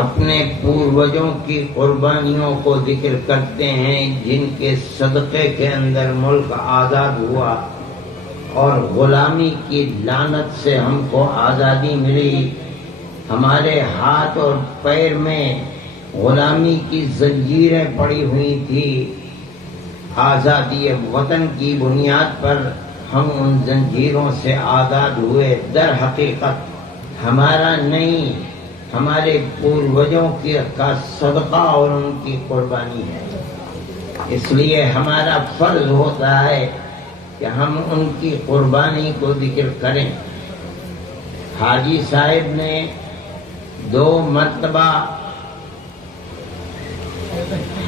اپنے پوروجوں کی قربانیوں کو ذکر کرتے ہیں جن کے صدقے کے اندر ملک آزاد ہوا اور غلامی کی لعنت سے ہم کو آزادی ملی. ہمارے ہاتھ اور پیر میں غلامی کی زنجیریں پڑی ہوئی تھی. آزادی وطن کی بنیاد پر ہم ان زنجیروں سے آزاد ہوئے. در حقیقت ہمارا نہیں، ہمارے پوروجوں کا صدقہ اور ان کی قربانی ہے. اس لیے ہمارا فرض ہوتا ہے کہ ہم ان کی قربانی کو ذکر کریں. حاجی صاحب نے 2 مرتبہ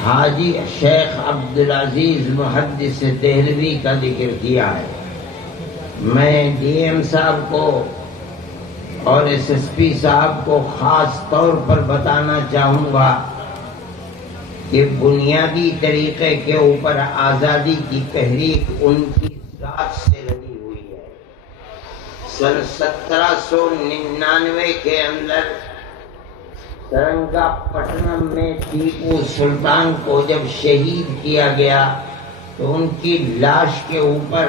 حاجی شیخ عبدالعزیز محدث دہلوی کا ذکر کیا ہے. میں ڈی ایم صاحب کو اور ایس ایس پی صاحب کو خاص طور پر بتانا چاہوں گا کہ بنیادی طریقے کے اوپر آزادی کی تحریک ان کی ذات سے لگی ہوئی ہے. سن 1799 کے اندر سرنگا پٹنم میں ٹیپو سلطان کو جب شہید کیا گیا تو ان کی لاش کے اوپر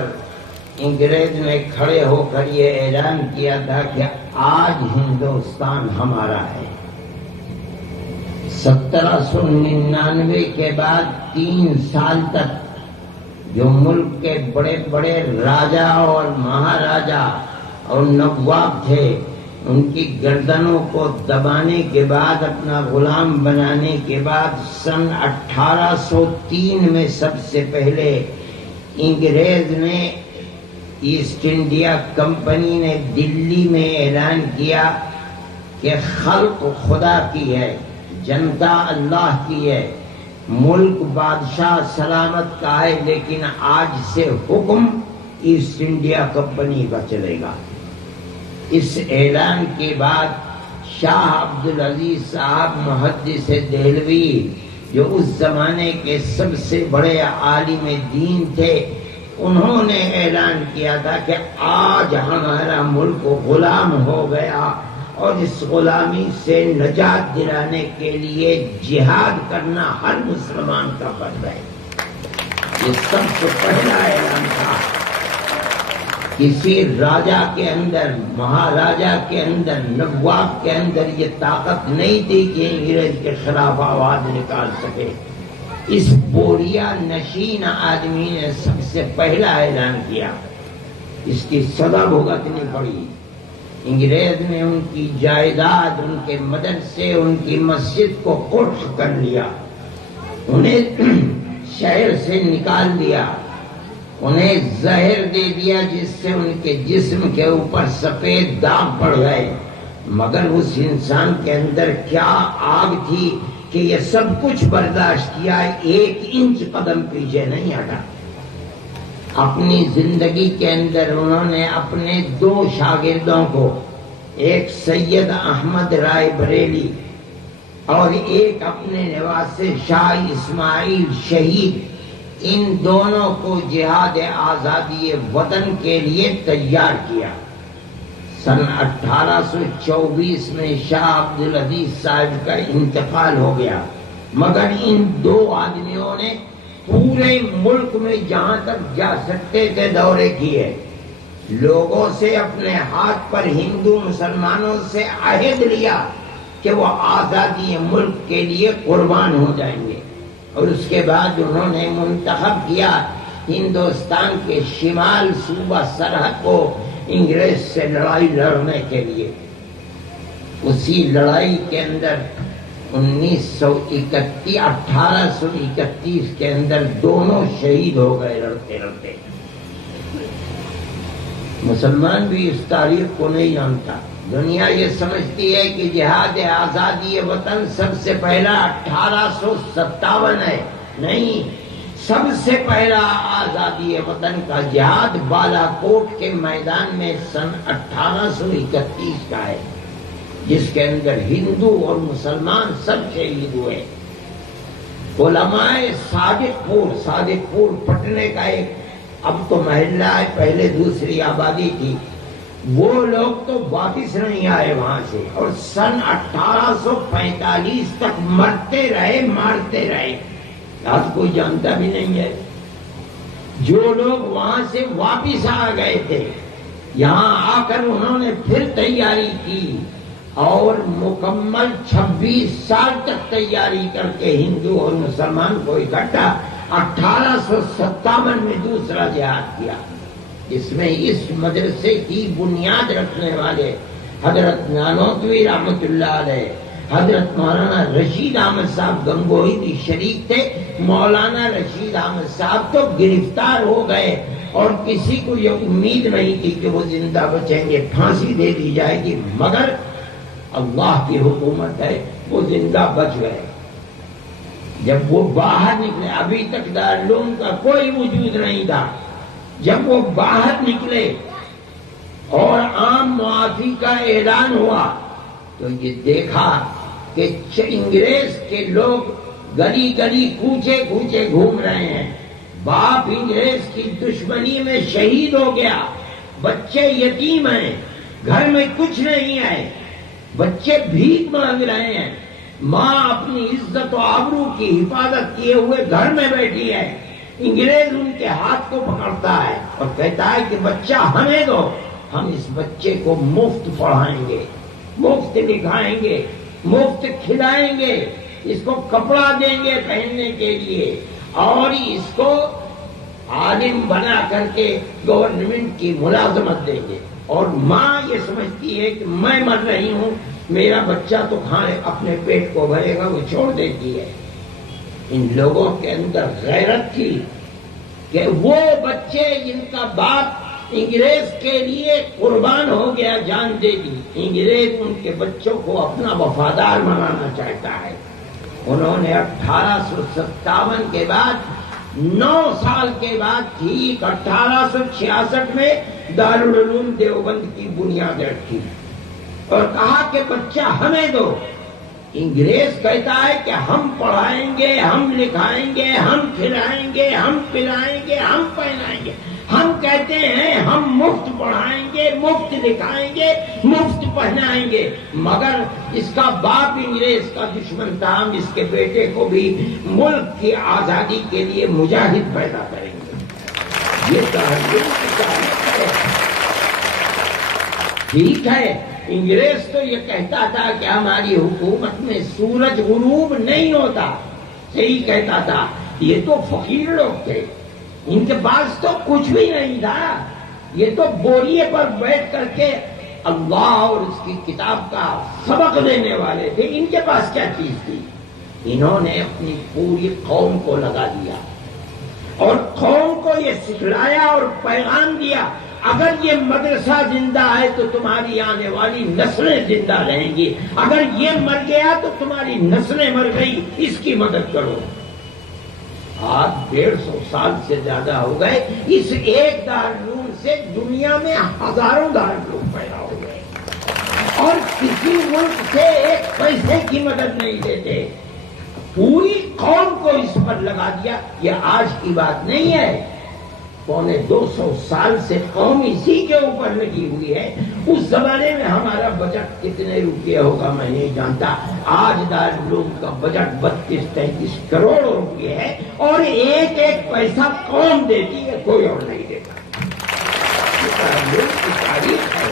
انگریز نے کھڑے ہو کر یہ اعلان کیا تھا کہ آج ہندوستان ہمارا ہے. 1799 کے بعد 3 سال تک جو ملک کے بڑے بڑے راجا اور مہاراجا اور نواب تھے ان کی گردنوں کو دبانے کے بعد، اپنا غلام بنانے کے بعد، سن 1803 میں سب سے پہلے انگریز نے، ایسٹ انڈیا کمپنی نے دلی میں اعلان کیا کہ خلق خدا کی ہے، جنتا اللہ کی ہے، ملک بادشاہ سلامت کا ہے، لیکن آج سے حکم ایسٹ انڈیا کمپنی کا چلے گا. اس اعلان کے بعد شاہ عبدالعزیز صاحب محدث دہلوی جو اس زمانے کے سب سے بڑے عالم دین تھے، انہوں نے اعلان کیا تھا کہ آج ہمارا ملک غلام ہو گیا اور اس غلامی سے نجات دلانے کے لیے جہاد کرنا ہر مسلمان کا فرض ہے. یہ سب سے پہلا اعلان تھا. کسی راجا کے اندر، مہاراجا کے اندر، نواب کے اندر یہ طاقت نہیں تھی کہ انگریز کے خلاف آواز نکال سکے. اس بوریا نشین آدمی نے سب سے پہلا اعلان کیا. اس کی سزا بھگتنی پڑی. انگریز نے ان کی جائیداد، ان کے مدرسے، ان کی مسجد کو قرض کر لیا، انہیں شہر سے نکال دیا، انہیں زہر دے دیا جس سے ان کے جسم کے اوپر سفید داغ پڑ گئے. مگر اس انسان کے اندر کیا آگ تھی کہ یہ سب کچھ برداشت کیا، 1 انچ قدم پیچھے نہیں ہٹا. اپنی زندگی کے اندر انہوں نے اپنے 2 شاگردوں کو، ایک سید احمد رائے بریلی اور ایک اپنے نواسے شاہ اسماعیل شہید، ان دونوں کو جہاد آزادی وطن کے لیے تیار کیا. سن 1824 میں شاہ عبدالعزیز صاحب کا انتقال ہو گیا، مگر ان 2 آدمیوں نے پورے ملک میں جہاں تک جا سکتے تھے دورے کیے. لوگوں سے اپنے ہاتھ پر، ہندو مسلمانوں سے عہد لیا کہ وہ آزادی ملک کے لیے قربان ہو جائیں گے. اور اس کے بعد انہوں نے منتخب کیا ہندوستان کے شمال صوبہ سرحد کو انگریز سے لڑائی لڑنے کے لیے. اسی لڑائی کے اندر 1831 کے اندر دونوں شہید ہو گئے لڑتے لڑتے. مسلمان بھی اس تاریخ کو نہیں جانتا. دنیا یہ سمجھتی ہے کہ جہاد آزادی وطن سب سے پہلا 1857 ہے. نہیں، سب سے پہلا آزادی وطن کا جہاد بالا کوٹ کے میدان میں سن 1831 کا ہے، جس کے اندر ہندو اور مسلمان سب شہید ہوئے. علماء صادق پور پٹنے کا ایک، اب تو محلہ ہے، پہلے دوسری آبادی تھی، وہ لوگ تو واپس نہیں آئے وہاں سے، اور سن 1845 تک مرتے رہے، مارتے رہے، آج کوئی جانتا بھی نہیں ہے۔ جو لوگ وہاں سے واپس آ گئے تھے، یہاں آ کر انہوں نے پھر تیاری کی اور مکمل 26 سال تک تیاری کر کے ہندو اور مسلمان کو اکٹھا 1857 میں دوسرا جہاد کیا۔ اس میں اس مدرسے کی بنیاد رکھنے والے حضرت نانوتوی رحمت اللہ علیہ، حضرت مولانا رشید احمد صاحب گنگوہی بھی شریک تھے۔ مولانا رشید احمد صاحب تو گرفتار ہو گئے اور کسی کو یہ امید نہیں تھی کہ وہ زندہ بچیں گے، پھانسی دے دی جائے گی، مگر اللہ کی حکومت ہے، وہ زندہ بچ گئے۔ جب وہ باہر نکلے، ابھی تک دارالعلوم کا کوئی وجود نہیں تھا، جب وہ باہر نکلے اور عام معافی کا اعلان ہوا تو یہ دیکھا کہ انگریز کے لوگ گلی گلی کوچے کوچے گھوم رہے ہیں، باپ انگریز کی دشمنی میں شہید ہو گیا، بچے یتیم ہیں، گھر میں کچھ نہیں ہے، بچے بھیک مانگ رہے ہیں، ماں اپنی عزت و آبرو کی حفاظت کیے ہوئے گھر میں بیٹھی ہے، انگریز ان کے ہاتھ کو پکڑتا ہے اور کہتا ہے کہ بچہ ہمیں دو، ہم اس بچے کو مفت پڑھائیں گے، مفت لکھائیں گے، مفت کھلائیں گے، اس کو کپڑا دیں گے پہننے کے لیے، اور اس کو عالم بنا کر کے گورنمنٹ کی ملازمت دیں گے۔ اور ماں یہ سمجھتی ہے کہ میں مر رہی ہوں، میرا بچہ تو کھانے اپنے پیٹ کو بھرے گا، وہ چھوڑ دیتی ہے۔ ان لوگوں کے اندر غیرت تھی کہ وہ بچے جن کا باپ انگریز کے لیے قربان ہو گیا، جان دے دی، انگریز ان کے بچوں کو اپنا وفادار بنانا چاہتا ہے۔ انہوں نے 1857 کے بعد 9 سال کے بعد ٹھیک 1866 میں دارالعلوم دیوبند کی بنیاد رکھی اور کہا کہ بچہ ہمیں دو۔ انگریز کہتا ہے کہ ہم پڑھائیں گے، ہم لکھائیں گے، ہم کھلائیں گے، ہم پلائیں گے، ہم پہنائیں گے۔ ہم کہتے ہیں ہم مفت پڑھائیں گے، مفت لکھائیں گے، مفت پہنائیں گے، مگر اس کا باپ انگریز کا دشمن تھا، ہم اس کے بیٹے کو بھی ملک کی آزادی کے لیے مجاہد پیدا کریں گے۔ یہ تحریک کی تاریخ ہے۔ ٹھیک ہے، انگریز تو یہ کہتا تھا کہ ہماری حکومت میں سورج غروب نہیں ہوتا، صحیح کہتا تھا، یہ تو فقیر لوگ تھے، ان کے پاس تو کچھ بھی نہیں تھا، یہ تو بوریے پر بیٹھ کر کے اللہ اور اس کی کتاب کا سبق دینے والے تھے، ان کے پاس کیا چیز تھی؟ انہوں نے اپنی پوری قوم کو لگا دیا اور قوم کو یہ سکھلایا اور پیغام دیا، اگر یہ مدرسہ زندہ ہے تو تمہاری آنے والی نسلیں زندہ رہیں گی، اگر یہ مر گیا تو تمہاری نسلیں مر گئی، اس کی مدد کرو۔ آج 150 سال سے زیادہ ہو گئے، اس ایک دارالعلوم سے دنیا میں ہزاروں دارالعلوم پیدا ہو گئے اور کسی ملک سے ایک پیسے کی مدد نہیں دیتے، پوری قوم کو اس پر لگا دیا۔ یہ آج کی بات نہیں ہے، 250 سال سے قوم اسی کے اوپر لگی ہوئی ہے۔ اس زمانے میں ہمارا بجٹ کتنے روپے ہوگا میں نہیں جانتا، آج دارالعلوم کا بجٹ 32-33 کروڑ روپے ہے اور ایک ایک پیسہ قوم دیتی ہے، کوئی اور نہیں دیتا۔ دارالعلوم کی تاریخ ہے۔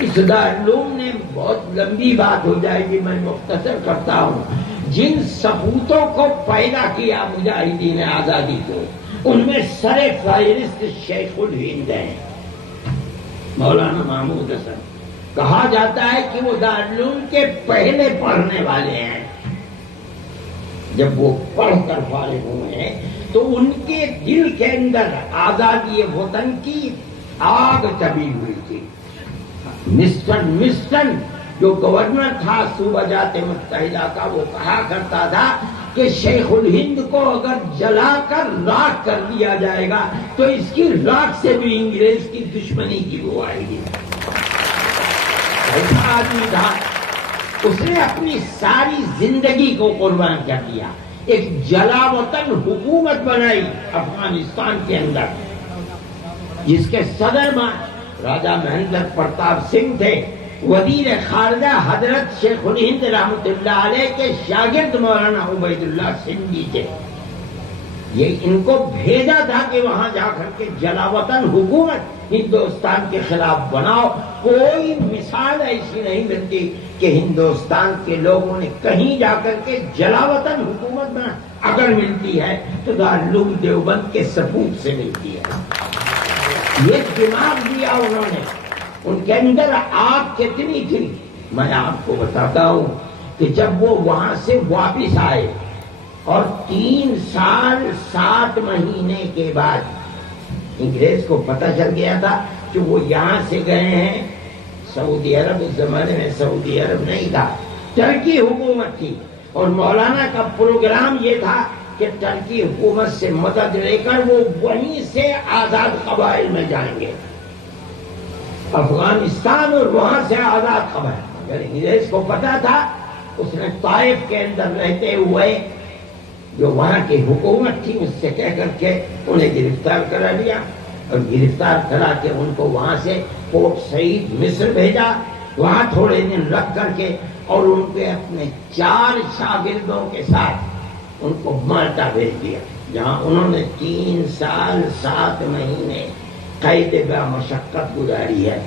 اس دارالعلوم نے بہت لمبی بات ہو جائے گی، میں مختصر کرتا ہوں۔ جن سپوتوں کو پیدا کیا مجاہدین آزادی کو، ان میں سر فہرست شیخ الہند ہیں، مولانا محمود حسن۔ کہا جاتا ہے کہ وہ دارالعلوم کے پہلے پڑھنے والے ہیں۔ جب وہ پڑھ کر فارغ ہوئے ہیں تو ان کے دل کے اندر آزادی وطن کی آگ دبی ہوئی تھی۔ مسٹن جو گورنر تھا صوبہ جات متحدہ کا، وہ کہا کرتا تھا کہ شیخ الہند کو اگر جلا کر راکھ کر دیا جائے گا تو اس کی راکھ سے بھی انگریز کی دشمنی کی بو آئے گی۔ ایسا آدمی تھا، اس نے اپنی ساری زندگی کو قربان کر دیا، ایک جلا وطن حکومت بنائی افغانستان کے اندر، جس کے صدر راجہ مہندر پرتاپ سنگھ تھے، وزیر خارجہ حضرت شیخ الہند رحمۃ اللہ علیہ کے شاگرد مولانا عبید اللہ سنگھ جی تھے۔ یہ ان کو بھیجا تھا کہ وہاں جا کر کے جلاوطن حکومت ہندوستان کے خلاف بناؤ۔ کوئی مثال ایسی نہیں ملتی کہ ہندوستان کے لوگوں نے کہیں جا کر کے جلاوطن حکومت بنا، اگر ملتی ہے تو دارالعلوم دیوبند کے ثبوت سے ملتی ہے۔ یہ دماغ دیا انہوں نے، ان کے اندر آگ کتنی تھی میں آپ کو بتاتا ہوں کہ جب وہ وہاں سے واپس آئے اور 3 سال 7 مہینے کے بعد انگریز کو پتہ چل گیا تھا کہ وہ یہاں سے گئے ہیں سعودی عرب۔ اس زمانے میں سعودی عرب نہیں تھا، ترکی حکومت تھی، اور مولانا کا پروگرام یہ تھا کہ ترکی حکومت سے مدد لے کر وہ وہیں سے آزاد قبائل میں جائیں گے، افغانستان اور وہاں سے آزاد قبائل۔ اگر انگریز کو پتا تھا، اس نے طائف کے اندر رہتے ہوئے جو وہاں کی حکومت تھی اس سے کہہ کر کے انہیں گرفتار کرا لیا، اور گرفتار کرا کے ان کو وہاں سے پورٹ سعید مصر بھیجا، وہاں تھوڑے دن رکھ کر کے اور ان کے اپنے 4 شاگردوں کے ساتھ ان کو مالٹا بھیج دیا، جہاں انہوں نے 3 سال 7 مہینے قید بے مشقت گزاری ہے۔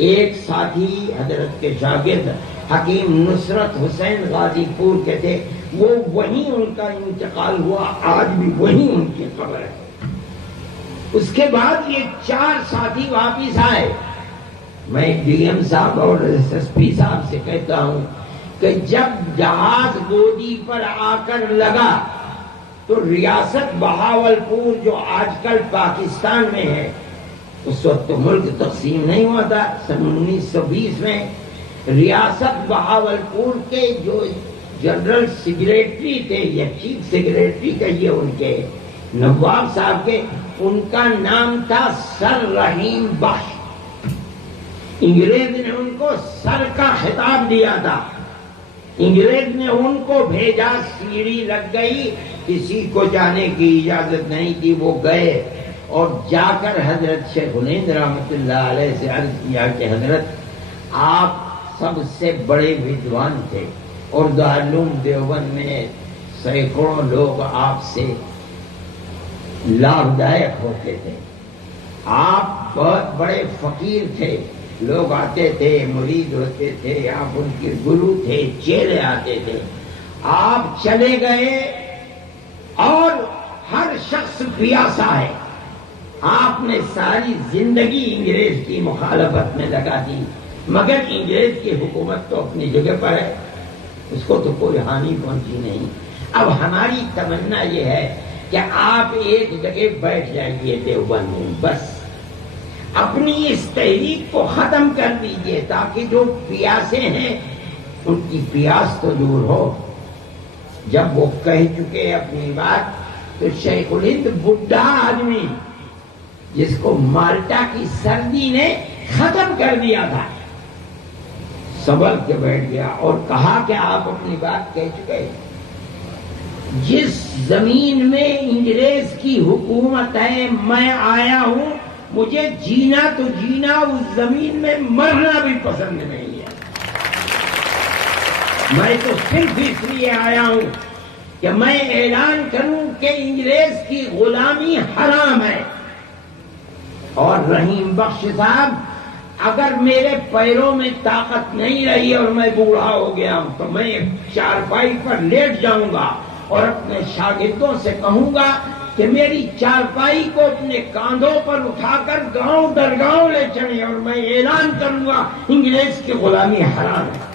ایک ساتھی حضرت کے شاگرد حکیم نصرت حسین غازی پور کے تھے، وہ وہیں ان کا انتقال ہوا، آج بھی وہیں ان کی قبر ہے۔ اس کے بعد یہ 4 ساتھی واپس آئے۔ میں ڈی ایم صاحب اور ایس ایس پی صاحب سے کہتا ہوں کہ جب جہاز گودی پر آ کر لگا تو ریاست بہاولپور جو آج کل پاکستان میں ہے، اس وقت تو ملک تقسیم نہیں ہوا تھا، سن 1920 میں ریاست بہاولپور کے جو جنرل سیکریٹری تھے یا چیف سیکریٹری کہیے ان کے نواب صاحب کے، ان کا نام تھا سر رحیم بخش۔ انگریز نے ان کو سر کا خطاب دیا تھا، انگریز نے ان کو بھیجا، سیڑھی لگ گئی، کسی کو جانے کی اجازت نہیں تھی، وہ گئے اور جا کر حضرت شیخ الہند رحمۃ اللہ علیہ سے عرض کیا کہ حضرت آپ سب سے بڑے ودوان تھے اور دارالعلوم دیوبند میں سینکڑوں لوگ آپ سے لابھدائک ہوتے تھے، آپ بہت بڑے فقیر تھے، لوگ آتے تھے، مرید ہوتے تھے، آپ ان کے گرو تھے، چیلے آتے تھے، آپ چلے گئے اور ہر شخص پیاسا ہے، آپ نے ساری زندگی انگریز کی مخالفت میں لگا دی، مگر انگریز کی حکومت تو اپنی جگہ پر ہے، اس کو تو کوئی ہانی پہنچی نہیں۔ اب ہماری تمنا یہ ہے کہ آپ ایک جگہ بیٹھ جائیے دیوبند میں، بس اپنی اس تحریک کو ختم کر دیجیے تاکہ جو پیاسے ہیں ان کی پیاس تو دور ہو۔ جب وہ کہہ چکے اپنی بات تو شیخ الہند بڈھا آدمی جس کو مالٹا کی سردی نے ختم کر دیا تھا سنبھل کے بیٹھ گیا اور کہا کہ آپ اپنی بات کہہ چکے، جس زمین میں انگریز کی حکومت ہے میں آیا ہوں، مجھے جینا تو جینا، اس زمین میں مرنا بھی پسند نہیں ہے، میں تو صرف اس لیے آیا ہوں کہ میں اعلان کروں کہ انگریز کی غلامی حرام ہے۔ اور رحیم بخش صاحب، اگر میرے پیروں میں طاقت نہیں رہی اور میں بوڑھا ہو گیا ہوں تو میں چارپائی پر لیٹ جاؤں گا اور اپنے شاگردوں سے کہوں گا کہ میری چارپائی کو اپنے کاندھوں پر اٹھا کر گاؤں در گاؤں لے چلیں، اور میں اعلان کروں گا انگریز کی غلامی حرام ہے۔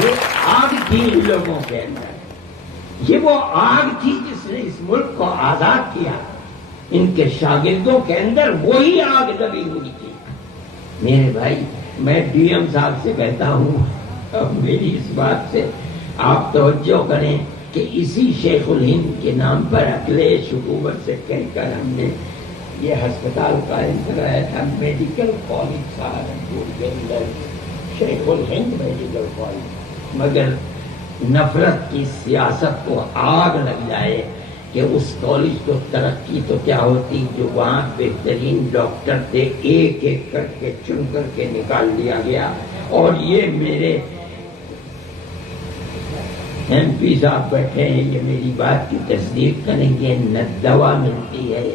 یہ آگ تھی ان لوگوں کے اندر، یہ وہ آگ تھی جس نے اس ملک کو آزاد کیا، ان کے شاگردوں کے اندر وہی آگ دبی ہوئی تھی۔ میرے بھائی، میں ڈی ایم صاحب سے کہتا ہوں، اب میری اس بات سے آپ توجہ کریں کہ اسی شیخ الہند کے نام پر اکھلیش حکومت سے کہہ کر ہم نے یہ ہسپتال قائم کرایا تھا، میڈیکل کالج سہارنپور کے اندر، شیخ الہند میڈیکل کالج، مگر نفرت کی سیاست کو آگ لگ جائے، کہ اس کالج کو ترقی تو کیا ہوتی جو وہاں بہترین ڈاکٹر تھے ایک ایک کر کے چن کر کے نکال لیا گیا، اور یہ میرے ایم پی صاحب بیٹھے ہیں، یہ میری بات کی تصدیق کریں گے، نہ دوا ملتی ہے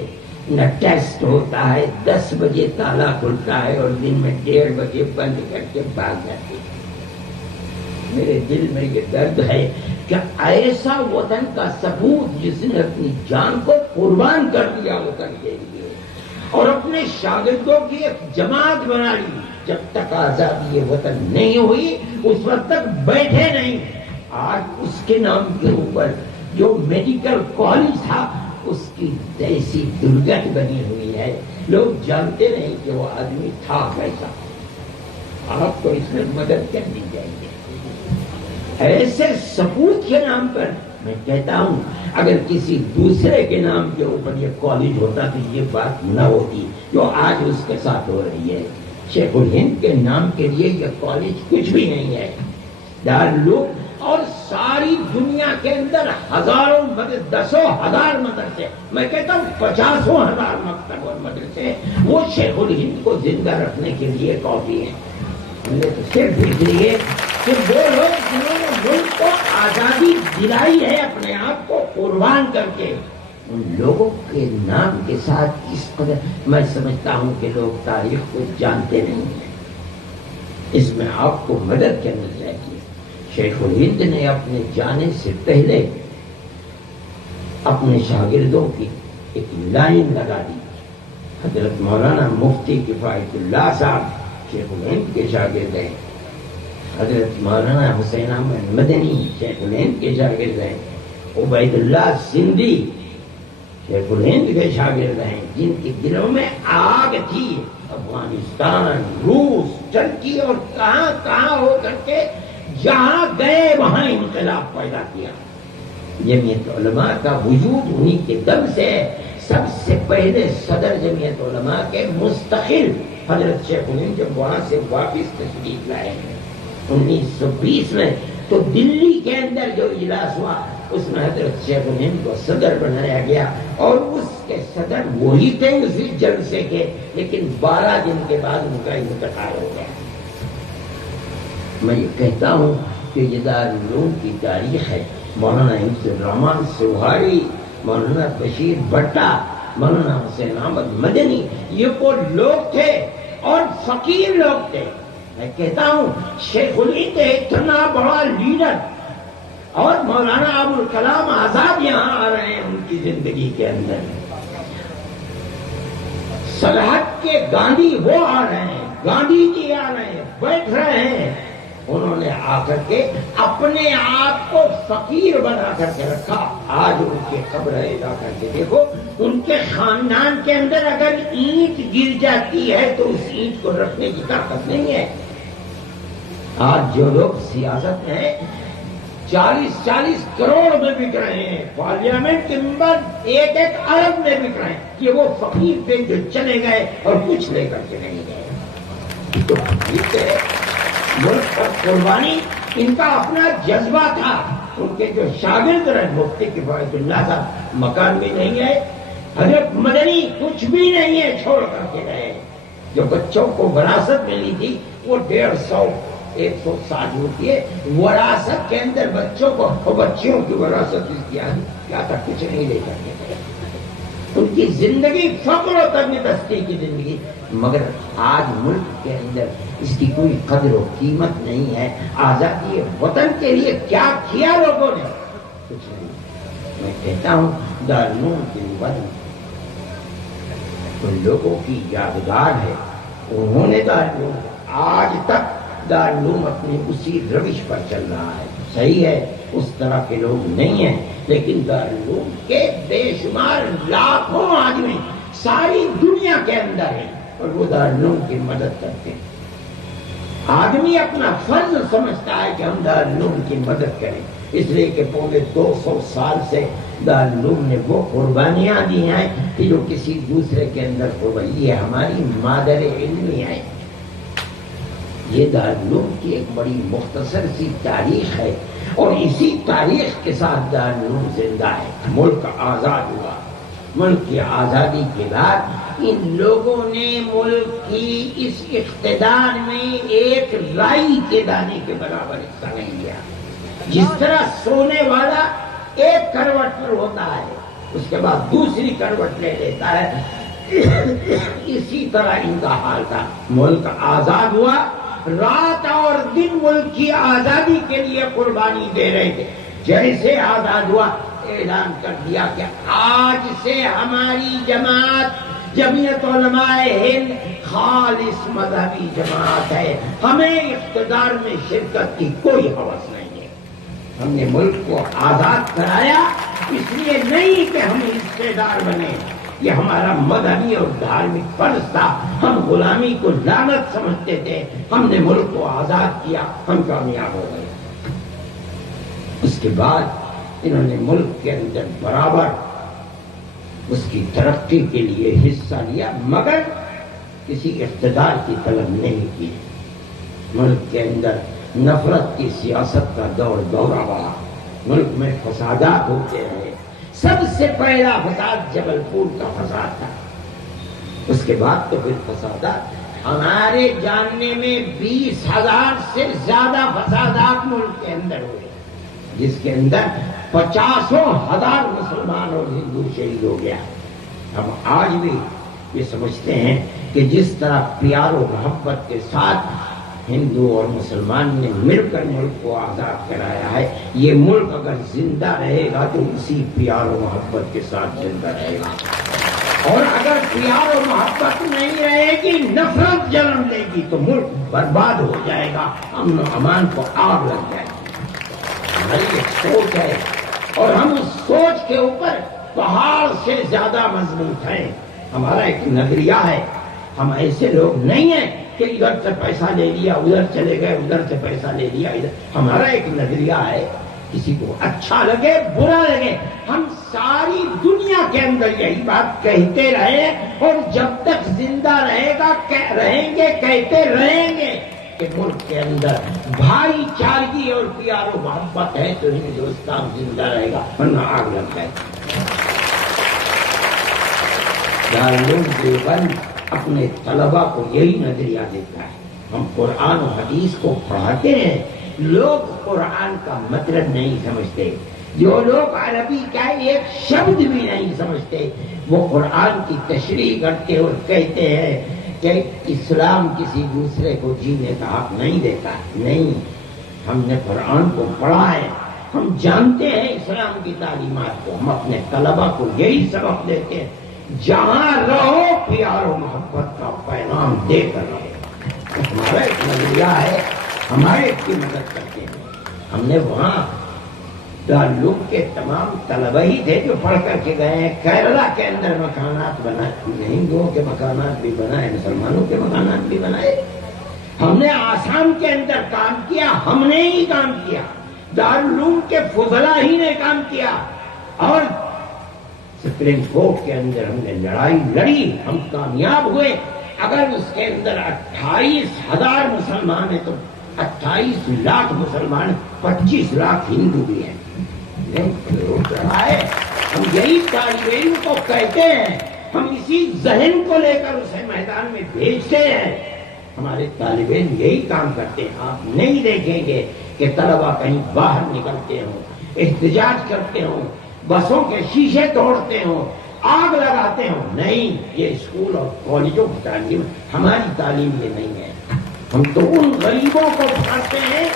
نہ ٹیسٹ ہوتا ہے، 10 بجے تالا کھلتا ہے اور دن میں 1:30 بجے بند کر کے بھاگ جاتے ہیں۔ میرے دل میں یہ درد ہے کہ ایسا وطن کا سپوت جس نے اپنی جان کو قربان کر دیا وطن کے لیے اور اپنے شاگردوں کی ایک جماعت بنا لی، جب تک آزادی وطن نہیں ہوئی اس وقت تک بیٹھے نہیں۔ آج اس کے نام کے اوپر جو میڈیکل کالج تھا اس کی ایسی درگت بنی ہوئی ہے، لوگ جانتے نہیں کہ وہ آدمی تھا کیسا۔ آپ کو اس میں مدد کرنی چاہیے۔ ایسے سپوت کے نام پر میں کہتا ہوں اگر کسی دوسرے کے نام کے اوپر یہ کالج ہوتا تو یہ بات نہ ہوتی جو آج اس کے ساتھ ہو رہی ہے۔ شیخ الہند کے نام کے لیے یہ کالج کچھ بھی نہیں ہے، دارالعلوم، اور ساری دنیا کے اندر ہزاروں دسوں ہزار مدرسے، میں کہتا ہوں 50,000 مکتب اور مدرسے، وہ شیخ الہند کو زندہ رکھنے کے لیے کافی ہے۔ مجھے تو صرف اس لیے کہ وہ لوگ جنہوں نے ملک کو آزادی دلائی ہے اپنے آپ کو قربان کر کے، ان لوگوں کے نام کے ساتھ اس قدر میں سمجھتا ہوں کہ لوگ تاریخ کو جانتے نہیں ہیں۔ اس میں آپ کو مدد کرنی چاہیے۔ شیخ الہند نے اپنے جانے سے پہلے اپنے شاگردوں کی ایک لائن لگا دی۔ حضرت مولانا مفتی کفایت اللہ صاحب شیخ الہند کے شاگرد ہیں، حضرت مولانا حسین احمد مدنی شیخ الہند کے شاگرد ہیں، عبید اللہ سندھی شیخ الہند کے شاگرد ہیں، جن کے دلوں میں آگ تھی افغانستان، روس، ترکی اور کہاں کہاں ہو کر کے جہاں گئے وہاں انقلاب پیدا کیا۔ جمعیت علماء کا وجود انہی کے دم سے، سب سے پہلے صدر جمعیت علماء کے مستقل حضرت شیخ الہند جب وہاں سے واپس تشریف لائے 1920 میں، تو دلی کے اندر جو اجلاس ہوا اس میں حضرت شیخ الہند کو صدر بنایا گیا، اور اس کے صدر وہی تھے اسی جلسے کے، لیکن 12 دن کے بعد ان کا انتقال ہو گیا۔ میں یہ کہتا ہوں کہ یہ دارالعلوم کی تاریخ ہے۔ مولانا حفظ الرحمان سوہاری، مولانا بشیر بھٹا، مولانا حسین احمد مدنی، یہ وہ لوگ تھے اور فقیر لوگ تھے۔ میں کہتا ہوں شیخ الہند اتنا بڑا لیڈر، اور مولانا ابوالکلام آزاد یہاں آ رہے ہیں ان کی زندگی کے اندر، سلحٹ کے گاندھی وہ آ رہے ہیں، گاندھی جی آ رہے ہیں، بیٹھ رہے ہیں۔ انہوں نے آ کر کے اپنے آپ کو فقیر بنا کر کے رکھا۔ آج ان کی قبریں جا کر کے دیکھو، ان کے خاندان کے اندر اگر اینٹ گر جاتی ہے تو اس اینٹ کو رکھنے کی طاقت نہیں ہے۔ آج جو لوگ سیاست میں 40-40 کروڑ میں بک رہے ہیں، پارلیمنٹ کے ممبر 1-1 ارب میں بک رہے ہیں، یہ وہ فقیر تھے جو چلے گئے اور کچھ لے کر کے نہیں گئے۔ تو فقیر تھے، ملک پر قربانی ان کا اپنا جذبہ تھا۔ ان کے جو شاگرد رہے مفتی کفایت اللہ صاحب مکان بھی نہیں ہے، حضرت مدنی کچھ بھی نہیں ہے چھوڑ کر کے گئے۔ جو بچوں کو وراثت ملی تھی وہ 150-160 ہوتی ہے، وراثت کے اندر بچوں کو اور بچیوں کی وراثت کیا تھا، کچھ نہیں لے کر کے گئے۔ ان کی زندگی فقر و تنگدستی کی زندگی، مگر آج ملک کے اندر اس کی کوئی قدر و قیمت نہیں ہے۔ آزادی وطن کے لیے کیا کیا لوگوں نے؟ کچھ نہیں۔ میں کہتا ہوں دارالعلوم دیوبند ان لوگوں کی یادگار ہے، انہوں نے دارالعلوم آج تک دارالعلوم اپنی اسی روش پر چل رہا ہے۔ صحیح ہے اس طرح کے لوگ نہیں ہیں، لیکن دارالعلوم کے بے شمار لاکھوں آدمی ساری دنیا کے اندر ہیں اور وہ دارالعلوم کی مدد کرتے ہیں۔ آدمی اپنا فرض سمجھتا ہے کہ ہم دارالعلوم کی مدد کریں، اس لیے کہ پورے 200 سال سے دارالعلوم نے وہ قربانیاں دی ہیں کہ جو کسی دوسرے کے اندر قربانی، یہ ہماری مادر علمی ہے، یہ دارالعلوم کی ایک بڑی مختصر سی تاریخ ہے، اور اسی تاریخ کے ساتھ دارالعلوم زندہ ہے۔ ملک آزاد ہوا، ملک کی آزادی کے بعد ان لوگوں نے ملک کی اس اقتدار میں ایک رائی کے دانے کے برابر حصہ نہیں لیا۔ جس طرح سونے والا ایک کروٹ پر ہوتا ہے، اس کے بعد دوسری کروٹ لے لیتا ہے، اسی طرح ان کا حال تھا۔ ملک آزاد ہوا، رات اور دن ملک کی آزادی کے لیے قربانی دے رہے تھے۔ جیسے آزاد ہوا، اعلان کر دیا کہ آج سے ہماری جماعت جمعیت علماء ہند خالص مذہبی جماعت ہے، ہمیں اقتدار میں شرکت کی کوئی ہوس نہیں ہے۔ ہم نے ملک کو آزاد کرایا اس لیے نہیں کہ ہم حصے دار بنے، یہ ہمارا مذہبی اور دھارمک فرض تھا۔ ہم غلامی کو لعنت سمجھتے تھے، ہم نے ملک کو آزاد کیا، ہم کامیاب ہو گئے۔ اس کے بعد انہوں نے ملک کے اندر برابر اس کی ترقی کے لیے حصہ لیا، مگر کسی اقتدار کی طلب نہیں کی۔ ملک کے اندر نفرت کی سیاست کا دورہ بڑھا، ملک میں فسادات ہوتے رہے۔ سب سے پہلا فساد جبل پور کا فساد تھا، اس کے بعد تو پھر فسادات ہمارے جاننے میں 20,000 سے زیادہ فسادات ملک کے اندر ہوئے، جس کے اندر 50,000 مسلمان اور ہندو شہید ہو گیا۔ ہم آج بھی یہ سمجھتے ہیں کہ جس طرح پیار و محبت کے ساتھ ہندو اور مسلمان نے مل کر ملک کو آزاد کرایا ہے، یہ ملک اگر زندہ رہے گا تو اسی پیار و محبت کے ساتھ زندہ رہے گا، اور اگر پیار و محبت نہیں رہے گی، نفرت جنم دے گی تو ملک برباد ہو جائے گا، امن و امان کو آگ لگ جائے گی۔ ہماری ایک سوچ ہے، اور ہم اس سوچ کے اوپر پہاڑ سے زیادہ مضبوط ہیں۔ ہمارا ایک نظریہ ہے، ہم ایسے لوگ نہیں ہیں کہ ادھر سے پیسہ لے لیا ادھر چلے گئے، ادھر سے پیسہ لے لیا ادھر۔ ہمارا ایک نظریہ ہے، کسی کو اچھا لگے برا لگے، ہم ساری دنیا کے اندر یہی بات کہتے رہے، اور جب تک زندہ رہے گا رہیں گے، کہتے رہیں گے کہ ملک کے اندر بھائی چارگی اور پیار و محبت ہے تو ہندوستان زندہ رہے گا، ورنہ آگ لگ جائے گا۔ دارالعلوم دیوبند اپنے طلبا کو یہی نظریہ دیتا ہے۔ ہم قرآن و حدیث کو پڑھاتے ہیں، لوگ قرآن کا مطلب نہیں سمجھتے، جو لوگ عربی کا ایک شبد بھی نہیں سمجھتے، وہ قرآن کی تشریح کرتے اور کہتے ہیں کہ اسلام کسی دوسرے کو جینے کا حق نہیں دیتا۔ نہیں، ہم نے قرآن کو پڑھا ہے، ہم جانتے ہیں اسلام کی تعلیمات کو، ہم اپنے طلبا کو یہی سبق دیتے ہیں، جہاں رہو پیار و محبت کا پیغام دے کر رہو۔ ہمارا ایک نظریہ ہے، ہمارے کی مدد کرتے ہیں۔ ہم نے وہاں دارالعلوم کے تمام طلبہ ہی تھے جو پڑھ کر کے گئے ہیں، کیرلا کے اندر مکانات بنائے، ہندوؤں کے مکانات بھی بنائے، مسلمانوں کے مکانات بھی بنائے۔ ہم نے آسام کے اندر کام کیا، ہم نے ہی کام کیا، دارالعلوم کے فضلاء ہی نے کام کیا، اور سپریم کورٹ کے اندر ہم نے لڑائی لڑی، ہم کامیاب ہوئے۔ اگر اس کے اندر 28,000 مسلمان ہیں تو 28 لاکھ مسلمان، 25 لاکھ ہندو بھی ہیں۔ ہم یہی طالب علم کو کہتے ہیں، ہم اسی ذہن کو لے کر اسے میدان میں بھیجتے ہیں۔ ہمارے طالب علم یہی کام کرتے ہیں۔ آپ نہیں دیکھیں گے کہ طلبا کہیں باہر نکلتے ہوں، احتجاج کرتے ہوں، بسوں کے شیشے توڑتے ہوں، آگ لگاتے ہوں۔ نہیں، یہ اسکول اور کالجوں کی تعلیم، ہماری تعلیم یہ نہیں ہے۔ ہم تو ان غریبوں کو پڑھاتے ہیں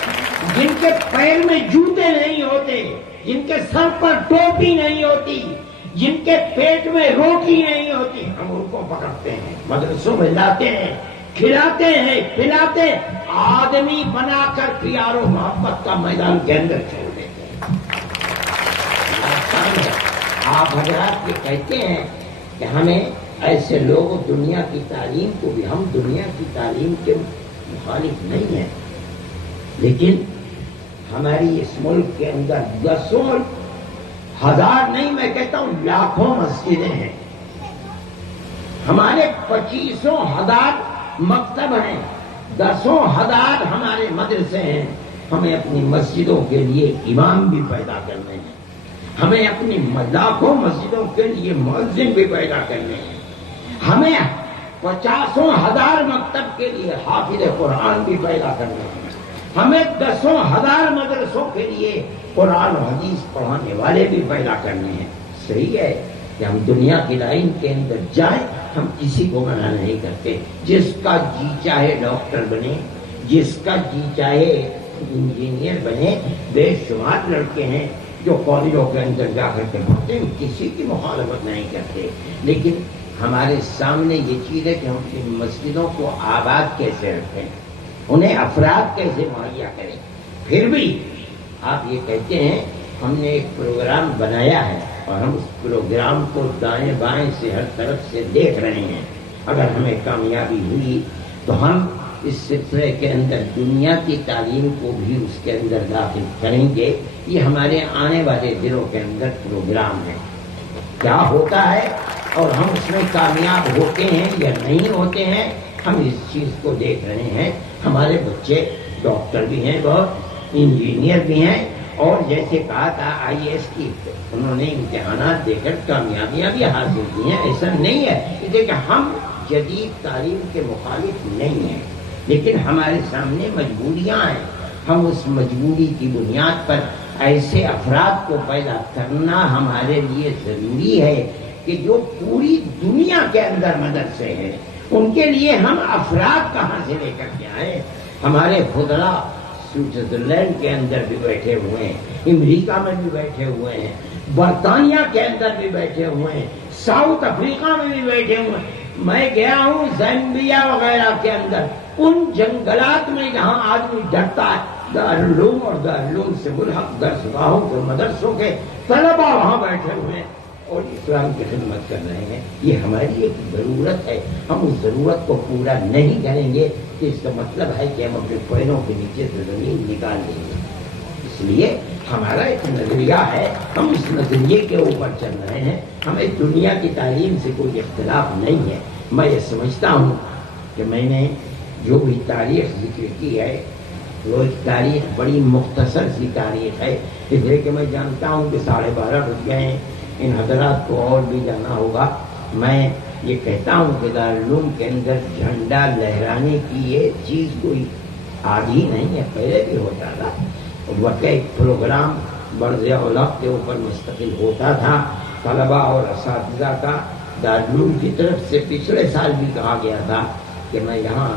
جن کے پیر میں جوتے نہیں ہوتے، جن کے سر پر ٹوپی نہیں ہوتی، جن کے پیٹ میں روٹی نہیں ہوتی، ہم ان کو پکڑتے ہیں، مدرسوں میں لاتے ہیں، کھلاتے ہیں، پلاتے، آدمی بنا کر پیار و محبت کا میدان کے اندر چھوڑ دیتے ہیں۔ آپ حضرات یہ کہتے ہیں کہ ہمیں ایسے لوگ دنیا کی تعلیم کو بھی، ہم دنیا کی تعلیم کے مخالف نہیں ہیں، لیکن ہماری اس ملک کے اندر 10,000 نہیں، میں کہتا ہوں لاکھوں مسجدیں ہیں، ہمارے 25,000 مکتب ہیں، دسوں ہزار ہمارے مدرسے ہیں، ہمیں اپنی مسجدوں کے لیے امام بھی پیدا کرنے ہیں، ہمیں اپنی لاکھوں مسجدوں کے لیے مؤذن بھی پیدا کرنے ہیں، ہمیں 50,000 مکتب کے لیے حافظ قرآن بھی پیدا کرنے ہیں، ہمیں 10,000 مدرسوں کے لیے قرآن و حدیث پڑھانے والے بھی پیدا کرنے ہیں۔ صحیح ہے کہ ہم دنیا کی لائن کے اندر جائیں، ہم کسی کو منع نہیں کرتے، جس کا جی چاہے ڈاکٹر بنے، جس کا جی چاہے انجینئر بنے، بے شمار لڑکے ہیں جو کالجوں کے اندر جا کر کے پڑھتے ہیں، کسی کی مخالفت نہیں کرتے، لیکن ہمارے سامنے یہ چیز ہے کہ ہم ان مسجدوں کو آباد کیسے رکھیں، انہیں افراد کیسے مہیا کریں۔ پھر بھی آپ یہ کہتے ہیں ہم نے ایک پروگرام بنایا ہے اور ہم اس پروگرام کو دائیں بائیں سے ہر طرف سے دیکھ رہے ہیں، اگر ہمیں کامیابی ہوئی تو ہم اس سلسلے کے اندر دنیا کی تعلیم کو بھی اس کے اندر داخل کریں گے۔ یہ ہمارے آنے والے دنوں کے اندر پروگرام ہے، کیا ہوتا ہے اور ہم اس میں کامیاب ہوتے ہیں یا نہیں ہوتے ہیں، ہم اس چیز کو دیکھ رہے ہیں۔ ہمارے بچے ڈاکٹر بھی ہیں، بہت انجینئر بھی ہیں، اور جیسے کہا تھا آئی ایس کی انہوں نے امتحانات دے کر کامیابیاں بھی حاصل کی ہیں، ایسا نہیں ہے کہ ہم جدید تعلیم کے مخالف نہیں ہیں، لیکن ہمارے سامنے مجبوریاں ہیں، ہم اس مجبوری کی بنیاد پر ایسے افراد کو پیدا کرنا ہمارے لیے ضروری ہے کہ جو پوری دنیا کے اندر مدرسے ہیں، ان کے لیے ہم افراد کہاں سے لے کر کے آئے۔ ہمارے خدرا سوئٹزرلینڈ کے اندر بھی بیٹھے ہوئے ہیں، امریکہ میں بھی بیٹھے ہوئے ہیں، برطانیہ کے اندر بھی بیٹھے ہوئے ہیں، ساؤتھ افریقہ میں بھی بیٹھے ہوئے ہیں۔ میں گیا ہوں زامبیا وغیرہ کے اندر، ان جنگلات میں جہاں آدمی ڈرتا ہے، دارالعلوم اور دارالعلوم سے ملحق درسگاہوں کے مدرسوں کے طلبا وہاں بیٹھے ہوئے ہیں اور اسلام کی خدمت کر رہے ہیں۔ یہ ہماری ایک ضرورت ہے، ہم اس ضرورت کو پورا نہیں کریں گے کہ اس کا مطلب ہے کہ ہم اپنے پیروں کے نیچے سے زمین نکال دیں گے۔ اس لیے ہمارا ایک نظریہ ہے، ہم اس نظریے کے اوپر چل رہے ہیں، ہمیں دنیا کی تعلیم سے کوئی اختلاف نہیں ہے۔ میں یہ سمجھتا ہوں کہ میں نے جو بھی تاریخ ذکر کی ہے وہ ایک تاریخ بڑی مختصر سی تاریخ ہے، اس لیے کہ میں جانتا ہوں کہ 12:30 بج گئے ہیں، ان حضرات کو اور بھی جانا ہوگا۔ میں یہ کہتا ہوں کہ دارالعلوم کے اندر جھنڈا لہرانے کی یہ چیز کوئی آج ہی نہیں ہے، پہلے بھی ہوتا تھا، وقت ایک پروگرام برض اولاق کے اوپر مستقل ہوتا تھا، طلباء اور اساتذہ کا دارالعلوم کی طرف سے پچھلے سال بھی کہا گیا تھا کہ میں یہاں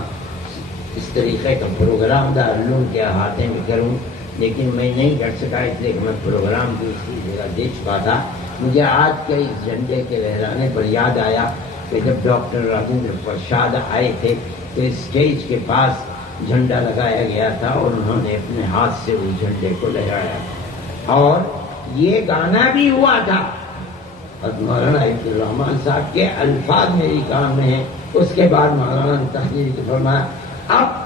اس طریقے کا پروگرام دارالعلوم کے احاطے میں کروں، لیکن میں نہیں کر سکا، اس لیے کہ میں پروگرام بھی اسی جگہ دے چکا تھا۔ مجھے آج کے اس جھنڈے کے لہرانے پر یاد آیا کہ جب ڈاکٹر راجندر پرساد آئے تھے تو اسٹیج کے پاس جھنڈا لگایا گیا تھا اور انہوں نے اپنے ہاتھ سے اس جھنڈے کو لہرایا اور یہ گانا بھی ہوا تھا، اور مولانا عبدالرحمان صاحب کے الفاظ میری کام میں ہیں۔ اس کے بعد مولانا نے تحریر فرمایا اب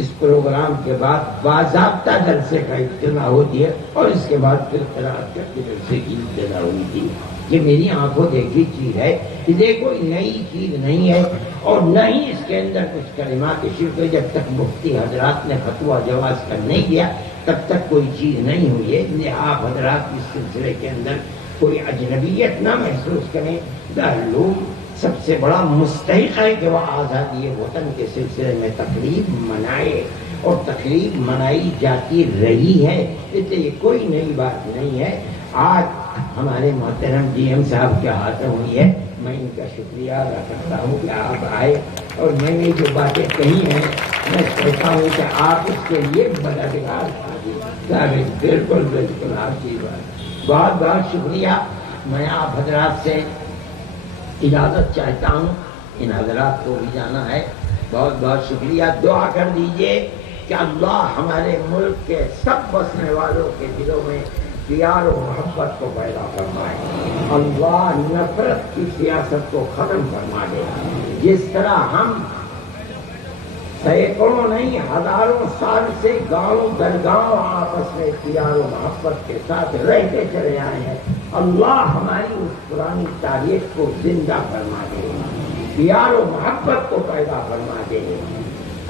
اس پروگرام کے بعد باضابطہ جلسے کا اجتماع ہوتی ہے اور اس کے بعد پھر قرأت کر کے جلسے کی ابتدا ہوئی تھی۔ یہ میری آنکھوں دیکھی چیز ہے، یہ کوئی نئی چیز نہیں ہے اور نہ ہی اس کے اندر کچھ کلمات شرک ہے۔ جب تک مفتی حضرات نے فتویٰ جواز کا نہیں دیا تب تک کوئی چیز نہیں ہوئی ہے، اس لیے آپ حضرات اس سلسلے کے اندر کوئی اجنبیت نہ محسوس کریں۔ دارالعلوم سب سے بڑا مستحق ہے کہ وہ آزادی وطن کے سلسلے میں تقریب منائے اور تقریب منائی جاتی رہی ہے، اس لیے یہ کوئی نئی بات نہیں ہے۔ آج ہمارے محترم ڈی ایم صاحب کے ہاتھوں ہوئی ہے، میں ان کا شکریہ ادا کرتا ہوں کہ آپ آئے اور میں نے جو باتیں کہی ہیں میں کہتا ہوں کہ آپ اس کے لیے مددگار ہیں۔ بالکل بالکل آپ کی بات، بہت بہت شکریہ۔ میں آپ حضرات سے اجازت چاہتا ہوں، ان حضرات کو بھی جانا ہے۔ بہت بہت شکریہ۔ دعا کر دیجئے کہ اللہ ہمارے ملک کے سب بسنے والوں کے دلوں میں پیار و محبت کو پیدا فرمائے، اللہ نفرت کی سیاست کو ختم فرما دے۔ جس طرح ہم سینکڑوں نہیں ہزاروں سال سے گاؤں در گاؤں آپس میں پیار و محبت کے ساتھ رہتے چلے آئے ہیں، اللہ ہماری اس پرانی تاریخ کو زندہ فرما دے، پیار و محبت کو پیدا فرما دے۔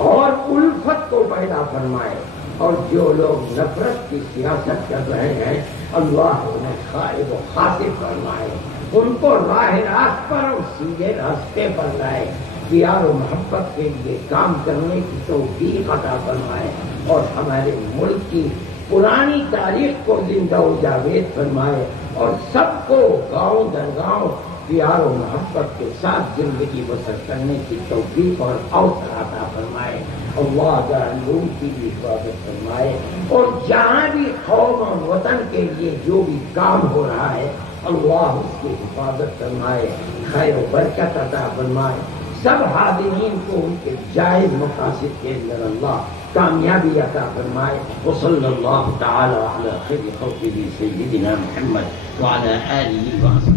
اور الفت کو پیدا فرمائے، اور جو لوگ نفرت کی سیاست کر رہے ہیں اللہ انہیں خائب و خاسر فرمائے، ان کو راہ راست پر اور سیدھے راستے پر لائے، پیار و محبت کے لیے کام کرنے کی توفیق عطا فرمائے، اور ہمارے ملک کی پرانی تاریخ کو زندہ و جاوید فرمائے، اور سب کو گاؤں در گاؤں پیار و محبت کے ساتھ زندگی بسر کرنے کی توفیق اور اوسط عطا فرمائے۔ اللہ تعالی کی بھی حفاظت فرمائے، اور جہاں بھی قوم اور وطن کے لیے جو بھی کام ہو رہا ہے اللہ اس کی حفاظت فرمائے، خیر و برکت عطا فرمائے، سب حاضرین کو ان کے جائز مقاصد کے اندر اللہ کامیابی عطا فرمائے۔ وصلی اللہ تعالی علی خیر خلقہ سیدنا محمد وعلی آلہ وصحبہ